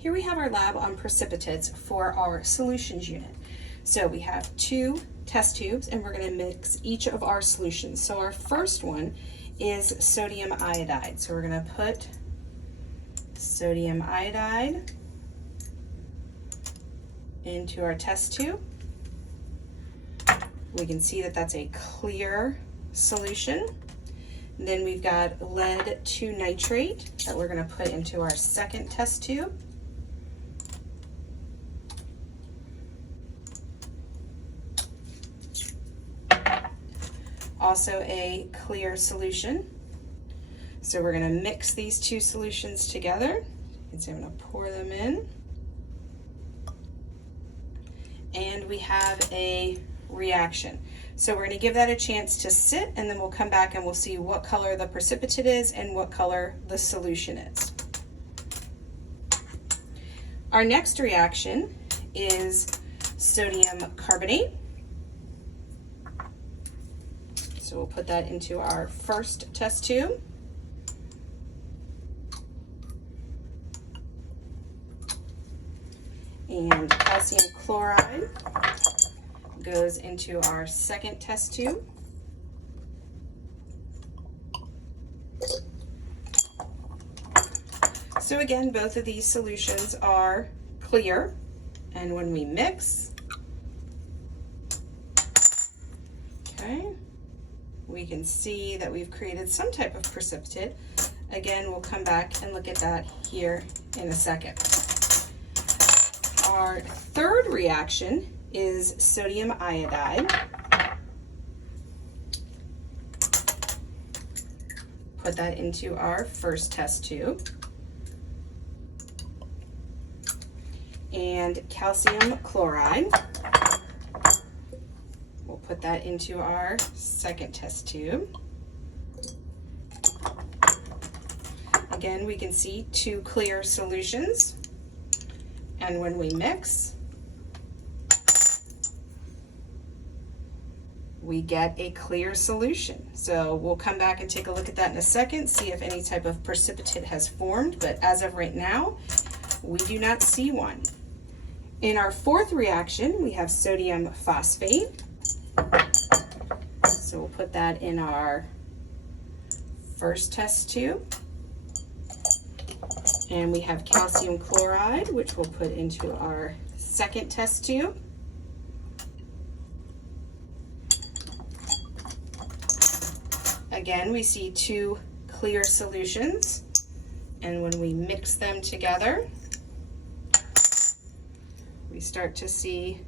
Here we have our lab on precipitates for our solutions unit. So we have 2 test tubes and we're going to mix each of our solutions. So our first one is sodium iodide. So we're going to put sodium iodide into our test tube. We can see that that's a clear solution. And then we've got lead 2 nitrate that we're going to put into our second test tube. Also a clear solution. So we're going to mix these 2 solutions together. You can see I'm going to pour them in. And we have a reaction. So we're going to give that a chance to sit, and then we'll come back and we'll see what color the precipitate is and what color the solution is. Our next reaction is sodium carbonate. So we'll put that into our first test tube. And calcium chloride goes into our second test tube. So again, both of these solutions are clear, and when we mix, okay, we can see that we've created some type of precipitate. Again, we'll come back and look at that here in a second. Our third reaction is sodium iodide. Put that into our first test tube. And calcium chloride. We'll put that into our second test tube. Again, we can see 2 clear solutions. And when we mix, we get a clear solution. So we'll come back and take a look at that in a second, see if any type of precipitate has formed, but as of right now, we do not see one. In our fourth reaction, we have sodium phosphate. So we'll put that in our first test tube. And we have calcium chloride, which we'll put into our second test tube. Again, we see 2 clear solutions, and when we mix them together, we start to see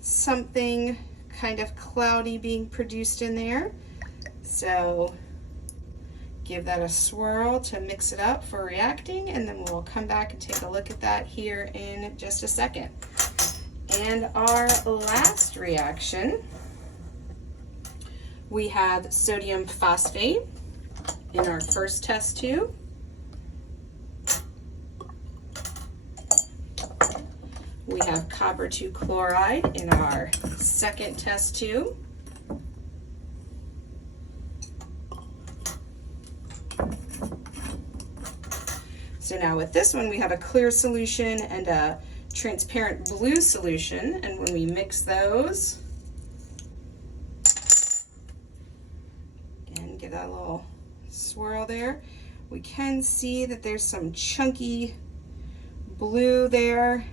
something kind of cloudy being produced in there. So give that a swirl to mix it up for reacting, and then we'll come back and take a look at that here in just a second. And our last reaction, we have sodium phosphate in our first test tube. We have copper 2 chloride in our second test tube. So now with this one, we have a clear solution and a transparent blue solution, and when we mix those, and give that a little swirl there, we can see that there's some chunky blue there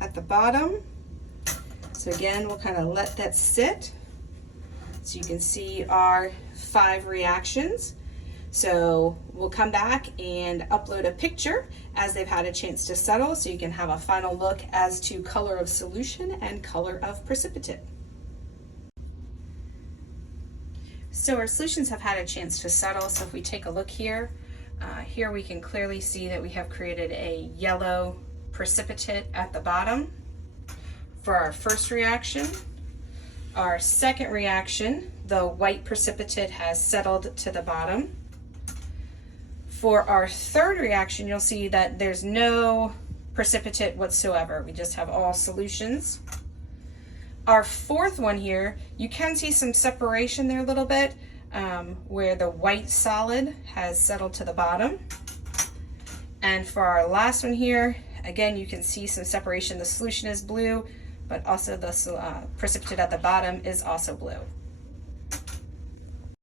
at the bottom. So again, we'll kind of let that sit. So you can see our 5 reactions. So we'll come back and upload a picture as they've had a chance to settle, so you can have a final look as to color of solution and color of precipitate. So our solutions have had a chance to settle. So if we take a look here, here we can clearly see that we have created a yellow precipitate at the bottom for our first reaction. Our second reaction, the white precipitate has settled to the bottom. For our third reaction, you'll see that there's no precipitate whatsoever. We just have all solutions. Our fourth one here, you can see some separation there a little bit, where the white solid has settled to the bottom. And for our last one here, Again, you can see some separation. The solution is blue, but also the precipitate at the bottom is also blue.